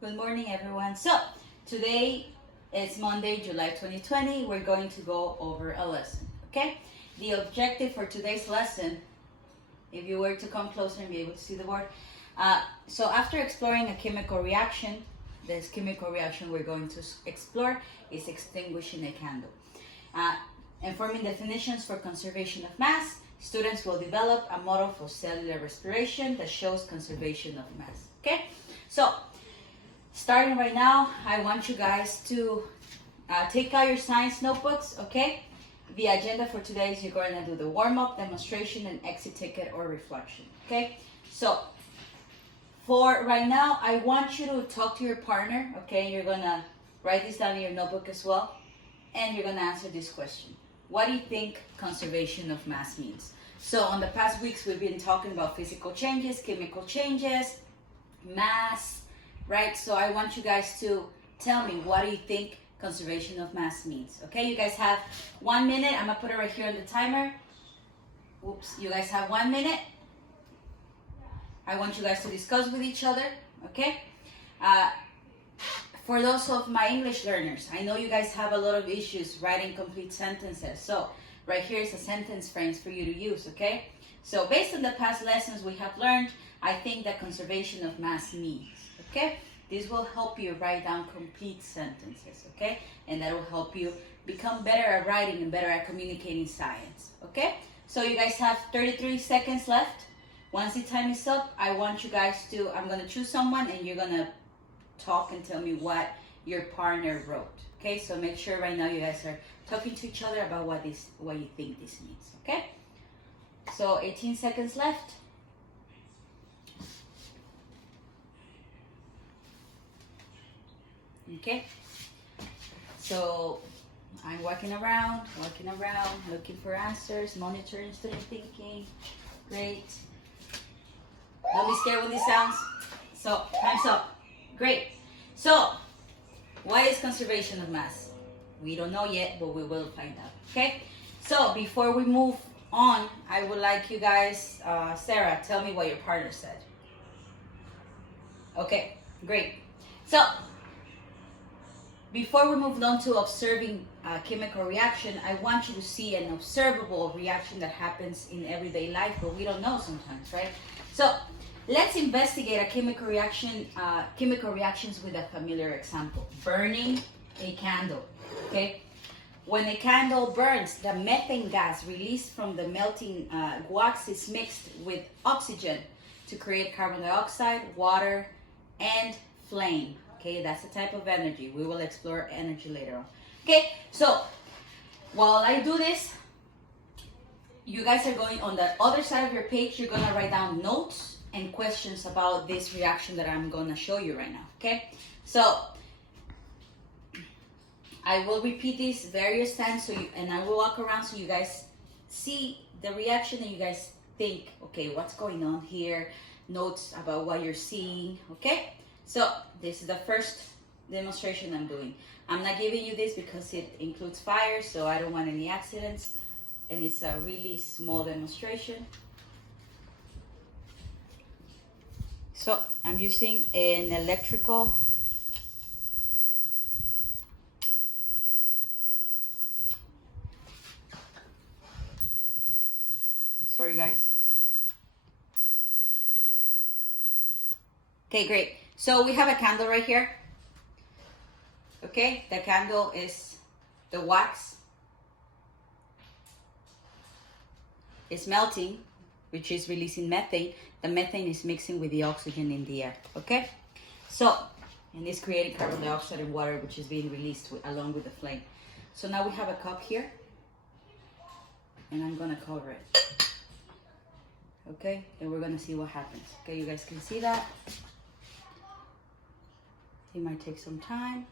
Good morning, everyone. So, today is Monday, July 2020. We're going to go over a lesson, okay? The objective for today's lesson, if you were to come closer and be able to see the board. So, after exploring a chemical reaction, this chemical reaction we're going to explore is extinguishing a candle. And forming definitions for conservation of mass, students will develop a model for cellular respiration that shows conservation of mass, okay? So, starting right now, I want you guys to take out your science notebooks, okay? The agenda for today is you're going to do the warm-up, demonstration, and exit ticket or reflection, okay? So, for right now, I want you to talk to your partner, okay? You're going to write this down in your notebook as well, and you're going to answer this question. What do you think conservation of mass means? So, on the past weeks, we've been talking about physical changes, chemical changes, mass, right? So I want you guys to tell me, what do you think conservation of mass means? Okay, you guys have 1 minute. I'm gonna put it right here on the timer. Oops, you guys have 1 minute. I want you guys to discuss with each other, okay? For those of my English learners, I know you guys have a lot of issues writing complete sentences. So right here is a sentence frames for you to use, okay? So based on the past lessons we have learned, I think that conservation of mass means, okay? This will help you write down complete sentences, okay? And that will help you become better at writing and better at communicating science, okay? So you guys have 33 seconds left. Once the time is up, I want you guys to, I'm gonna choose someone and you're gonna talk and tell me what your partner wrote, okay? So make sure right now you guys are talking to each other about what you think this means, okay? So 18 seconds left. Okay, so I'm walking around, looking for answers, monitoring student thinking. Great. Don't be scared when this sounds. So, time's up. Great. So, what is conservation of mass? We don't know yet, but we will find out. Okay? So, before we move on, I would like you guys, Sarah, tell me what your partner said. Okay, great. So, before we move on to observing a chemical reaction, I want you to see an observable reaction that happens in everyday life, but we don't know sometimes, right? So let's investigate a chemical reactions with a familiar example. Burning a candle, okay? When a candle burns, the methane gas released from the melting wax is mixed with oxygen to create carbon dioxide, water, and flame. Okay, that's the type of energy. We will explore energy later on. Okay, so while I do this, you guys are going on the other side of your page, you're gonna write down notes and questions about this reaction that I'm gonna show you right now, okay? So I will repeat this various times and I will walk around so you guys see the reaction and you guys think, okay, what's going on here? Notes about what you're seeing, okay? So this is the first demonstration I'm doing. I'm not giving you this because it includes fire, so I don't want any accidents. And it's a really small demonstration. So I'm using an electrical sorry guys. Okay, great. So we have a candle right here. Okay, the candle is the wax. It's melting, which is releasing methane. The methane is mixing with the oxygen in the air. Okay, so and it's creating carbon dioxide and water, which is being released along with the flame. So now we have a cup here, and I'm gonna cover it. Okay, and we're gonna see what happens. Okay, you guys can see that. It might take some time.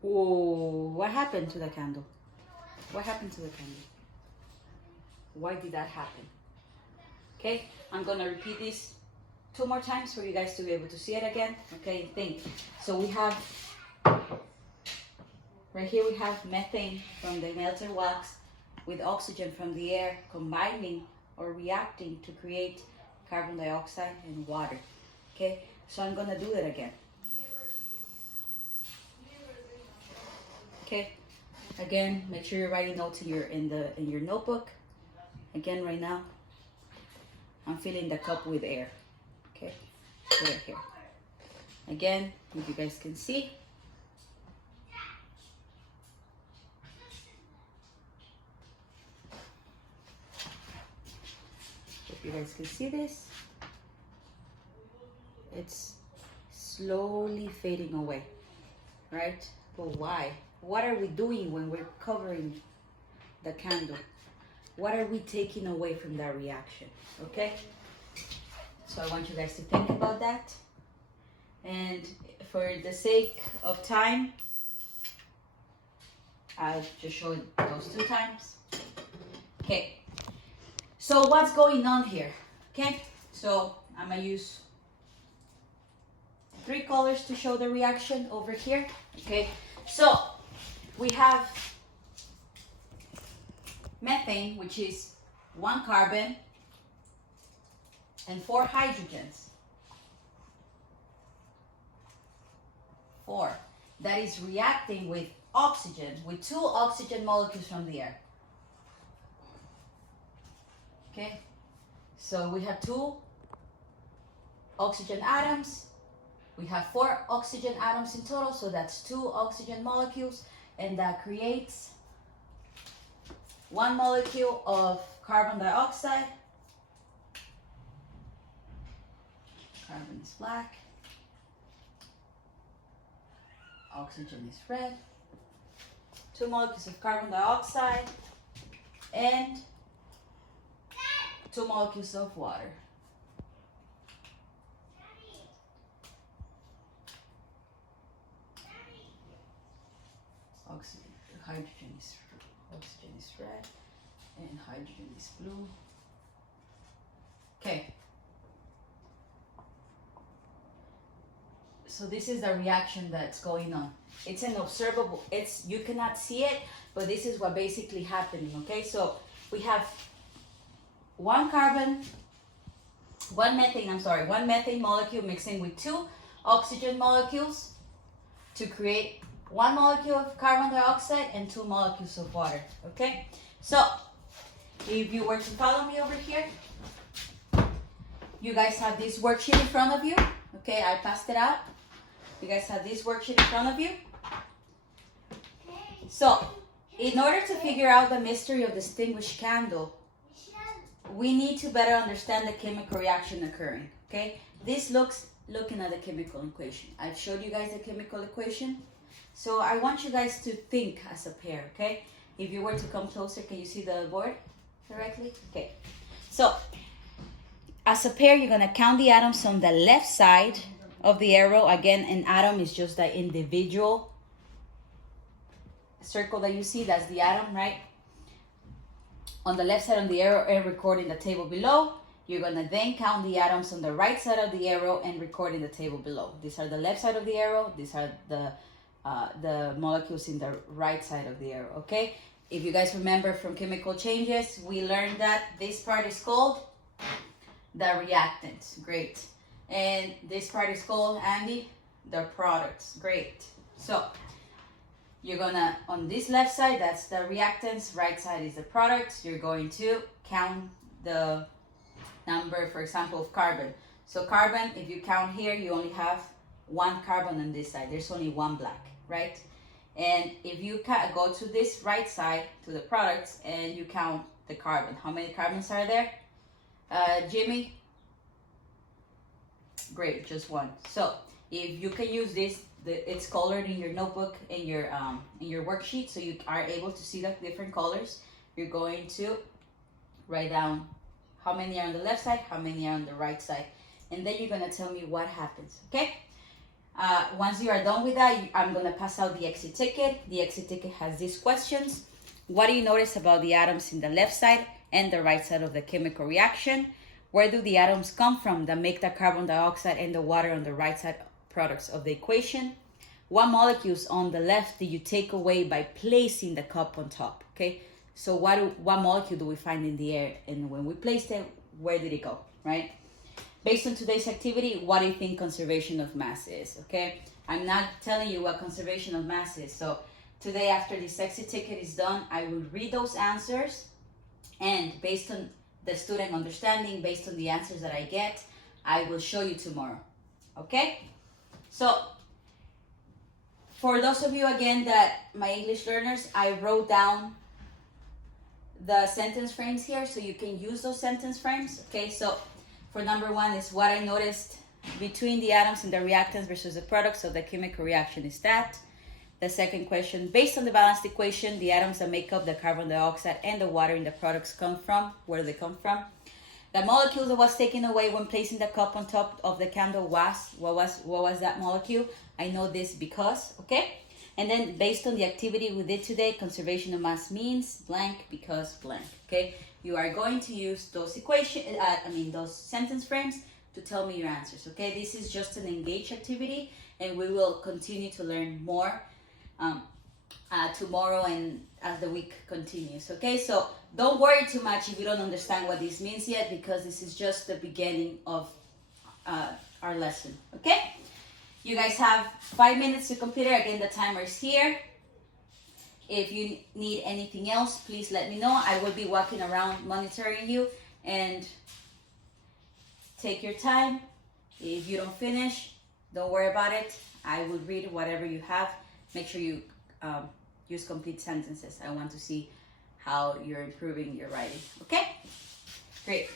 Whoa, what happened to the candle? What happened to the candle? Why did that happen? Okay, I'm gonna repeat this 2 more times for you guys to be able to see it again. Okay, think. So we have Right here we have methane from the melted wax with oxygen from the air combining or reacting to create carbon dioxide and water. Okay, so I'm gonna do it again. Okay, again, make sure you're writing notes in your notebook. Again, right now, I'm filling the cup with air. Okay, put it here. Again, if you guys can see. If you guys can see this, it's slowly fading away, right? But why? What are we doing when we're covering the candle? What are we taking away from that reaction? Okay? So I want you guys to think about that. And for the sake of time, I'll just show those 2 times. Okay. So what's going on here? Okay, so I'm gonna use 3 colors to show the reaction over here. Okay, so we have methane, which is 1 carbon and 4 hydrogens. 4. That is reacting with oxygen, with 2 oxygen molecules from the air. Okay, so we have 2 oxygen atoms. We have 4 oxygen atoms in total, so that's 2 oxygen molecules, and that creates 1 molecule of carbon dioxide. Carbon is black. Oxygen is red. 2 molecules of carbon dioxide and 2 molecules of water. Oxygen is red and hydrogen is blue. Okay. So this is the reaction that's going on. It's an observable, you cannot see it, but this is what basically happening, okay? So we have 1 methane molecule mixing with 2 oxygen molecules to create 1 molecule of carbon dioxide and 2 molecules of water, okay? So if you were to follow me over here, you guys have this worksheet in front of you, okay? I passed it out. You guys have this worksheet in front of you. So in order to figure out the mystery of distinguished candle, we need to better understand the chemical reaction occurring, okay? This looking at the chemical equation. I've showed you guys the chemical equation. So I want you guys to think as a pair, okay? If you were to come closer, can you see the board directly? Okay. So as a pair, you're gonna count the atoms on the left side of the arrow. Again, an atom is just the individual circle that you see, that's the atom, right? On the left side of the arrow and record in the table below. You're gonna then count the atoms on the right side of the arrow and record in the table below. These are the left side of the arrow. These are the molecules in the right side of the arrow, okay? If you guys remember from chemical changes, we learned that this part is called the reactant. Great. And this part is called, Andy, the products. Great. So you're gonna, on this left side, that's the reactants, right side is the products. You're going to count the number, for example, of carbon. So carbon, if you count here, you only have 1 carbon on this side. There's only 1 black, right? And if you go to this right side, to the products, and you count the carbon, how many carbons are there? Jimmy? Great, just 1. So if you can use this, it's colored in your notebook, in your worksheet, so you are able to see the different colors. You're going to write down how many are on the left side, how many are on the right side, and then you're gonna tell me what happens, okay? Once you are done with that, I'm gonna pass out the exit ticket. The exit ticket has these questions. What do you notice about the atoms in the left side and the right side of the chemical reaction? Where do the atoms come from that make the carbon dioxide and the water on the right side products of the equation? what molecules on the left did you take away by placing the cup on top, okay? So what molecule do we find in the air? And when we placed it, where did it go, right? Based on today's activity, what do you think conservation of mass is, okay? I'm not telling you what conservation of mass is. So today, after the sexy ticket is done, I will read those answers, and based on the student understanding, based on the answers that I get, I will show you tomorrow, okay? So for those of you, again, that my English learners, I wrote down the sentence frames here so you can use those sentence frames, okay? So for number one is what I noticed between the atoms and the reactants versus the products of the chemical reaction is that. The second question, based on the balanced equation, the atoms that make up the carbon dioxide and the water in the products come from, where do they come from? The molecule that was taken away when placing the cup on top of the candle what was that molecule? I know this because, okay? And then based on the activity we did today, conservation of mass means blank because blank, okay? You are going to use those those sentence frames to tell me your answers, okay? This is just an engaged activity, and we will continue to learn more tomorrow and as the week continues, okay? So don't worry too much if you don't understand what this means yet, because this is just the beginning of our lesson, okay? You guys have 5 minutes to complete it. Again, the timer is here. If you need anything else, please let me know. I will be walking around monitoring you, and take your time. If you don't finish, don't worry about it. I will read whatever you have. Make sure you use complete sentences. I want to see how you're improving your writing. Okay? Great.